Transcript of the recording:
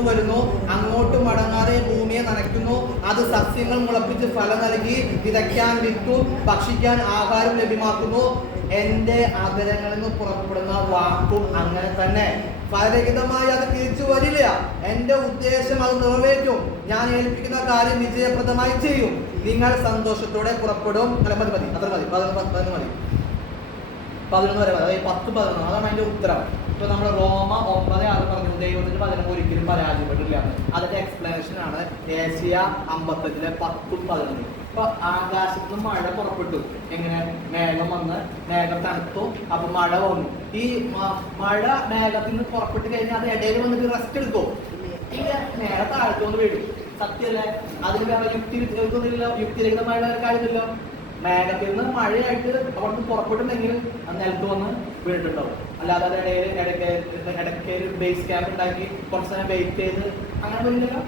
നിന്ന് വരുന്നു. അങ്ങോട്ട് മടങ്ങാതെ ഭൂമിയെ നനയ്ക്കുന്നു. അത് സസ്യങ്ങൾ മുളപ്പിച്ച് ഫലം നൽകി വിതയ്ക്കാൻ വിത്തു ഭക്ഷിക്കാൻ ആഹാരം ലഭ്യമാക്കുന്നു. എന്റെ ആദരങ്ങളിൽ നിന്ന് പുറപ്പെടുന്ന വാക്കും അങ്ങനെ തന്നെ. ഫലരഹിതമായി അത് തിരിച്ചു വരില്ല. എന്റെ ഉദ്ദേശം അത് നിറവേറ്റും. ഞാൻ ഏൽപ്പിക്കുന്ന കാര്യം വിജയപ്രദമായി ചെയ്യും. നിങ്ങൾ സന്തോഷത്തോടെ പുറപ്പെടും. അല്ല മതി മതി. അത്ര മതി. പതിനൊന്ന് മതി. പതിനൊന്ന് വരെ മതി. അതായത് പത്ത് പതിനൊന്ന്. അതാണ് അതിന്റെ ഉത്തരം. ഇപ്പൊ നമ്മൾ റോമ ഒമ്പത് ആറ് പറഞ്ഞു ദൈവത്തിന്റെ പതിനൊന്ന് ഒരിക്കലും പരാജയപ്പെട്ടില്ല അതിന്റെ എക്സ്പ്ലനേഷൻ ആണ് ഏഷ്യ അമ്പത്തഞ്ചിലെ പത്തും പതിനൊന്നും. ഇപ്പൊ ആകാശത്ത് മഴ പുറപ്പെട്ടു. എങ്ങനെ? മേഘം വന്ന് മേഘം തണുത്തു അപ്പൊ മഴ വന്നു. ഈ മഴ മേഘത്തിൽ നിന്ന് പുറപ്പെട്ട് കഴിഞ്ഞാൽ അത് ഇടയിൽ വന്നിട്ട് റെസ്റ്റ് എടുക്കും ഇല്ല. നേരെ താഴ്ത്തോണ്ട് വീഴും. സത്യമല്ലേ അതിന് വേറെ യുക്തി യുക്തിരഹിതമായ കാര്യമില്ലല്ലോ. മേഘത്തിൽ നിന്ന് മഴയായിട്ട് അവിടുന്ന് ആ നിലത്ത് വന്ന് വീണിട്ടുണ്ടാവും. അല്ലാതെ ഇടയിൽ ഇടയ്ക്ക് ഇടയ്ക്ക് ബേസ് ക്യാമ്പ് ഉണ്ടാക്കി കുറച്ച് നേരം വെയിറ്റ് ചെയ്ത് അങ്ങനെ വരില്ലല്ലോ